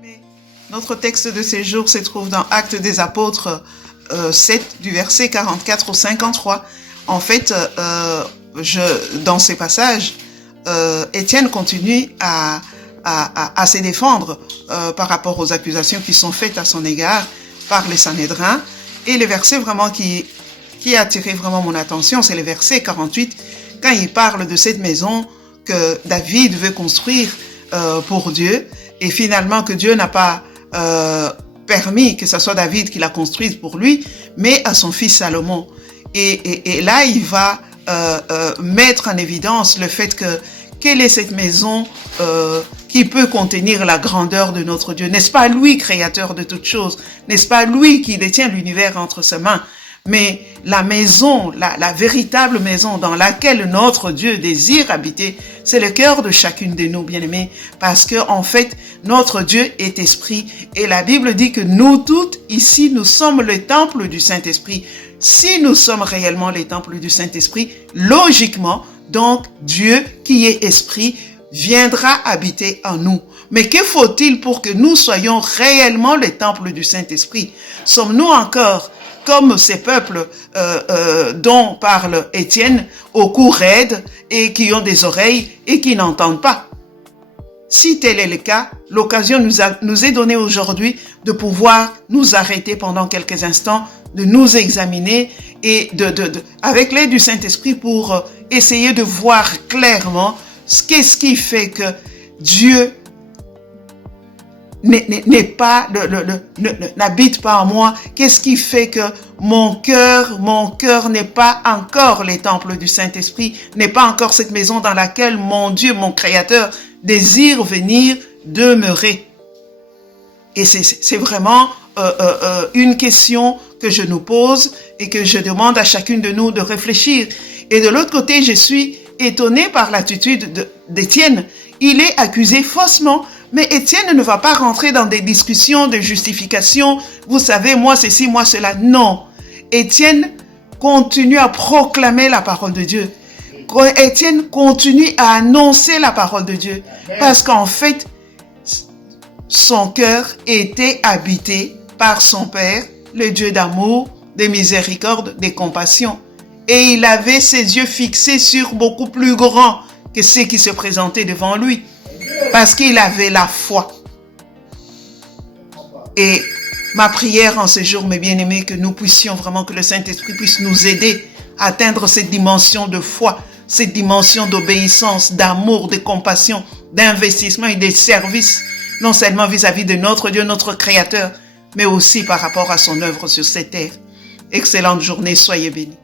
Bien-aimés, notre texte de ces jours se trouve dans Actes des Apôtres 7, du verset 44 au 53. En fait, dans ces passages, Étienne continue à se défendre par rapport aux accusations qui sont faites à son égard par les Sanhédrins. Et le verset vraiment qui a attiré vraiment mon attention, c'est le verset 48, quand il parle de cette maison que David veut construire pour Dieu, et finalement que Dieu n'a pas permis que ce soit David qui la construise pour lui, mais à son fils Salomon. Et là, il va mettre en évidence le fait que quelle est cette maison qui peut contenir la grandeur de notre Dieu? N'est-ce pas lui, créateur de toutes choses? N'est-ce pas lui qui détient l'univers entre ses mains? Mais la maison, la véritable maison dans laquelle notre Dieu désire habiter, c'est le cœur de chacune de nous, bien-aimés, parce que en fait, notre Dieu est esprit, et la Bible dit que nous toutes ici, nous sommes le temple du Saint-Esprit. Si nous sommes réellement les temples du Saint-Esprit, logiquement, donc Dieu qui est esprit viendra habiter en nous. Mais que faut-il pour que nous soyons réellement les temples du Saint-Esprit? Sommes-nous encore comme ces peuples dont parle Étienne, au cou raide et qui ont des oreilles et qui n'entendent pas? Si tel est le cas, l'occasion nous est donnée aujourd'hui de pouvoir nous arrêter pendant quelques instants, de nous examiner et avec l'aide du Saint-Esprit pour essayer de voir clairement qu'est-ce qui fait que Dieu n'habite pas en moi. Qu'est-ce qui fait que mon cœur n'est pas encore les temples du Saint-Esprit, n'est pas encore cette maison dans laquelle mon Dieu, mon Créateur, désire venir demeurer. Et c'est vraiment une question que je nous pose et que je demande à chacune de nous de réfléchir. Et de l'autre côté, je suis étonnée par l'attitude d'Étienne. Il est accusé faussement. Mais Étienne ne va pas rentrer dans des discussions de justification. Vous savez, moi ceci, moi cela. Non. Étienne continue à proclamer la parole de Dieu. Étienne continue à annoncer la parole de Dieu. Parce qu'en fait, son cœur était habité par son Père, le Dieu d'amour, de miséricorde, de compassion. Et il avait ses yeux fixés sur beaucoup plus grand que ceux qui se présentaient devant lui. Parce qu'il avait la foi. Et ma prière en ce jour, mes bien-aimés, que nous puissions vraiment, que le Saint-Esprit puisse nous aider à atteindre cette dimension de foi, cette dimension d'obéissance, d'amour, de compassion, d'investissement et de service, non seulement vis-à-vis de notre Dieu, notre Créateur, mais aussi par rapport à son œuvre sur cette terre. Excellente journée, soyez bénis.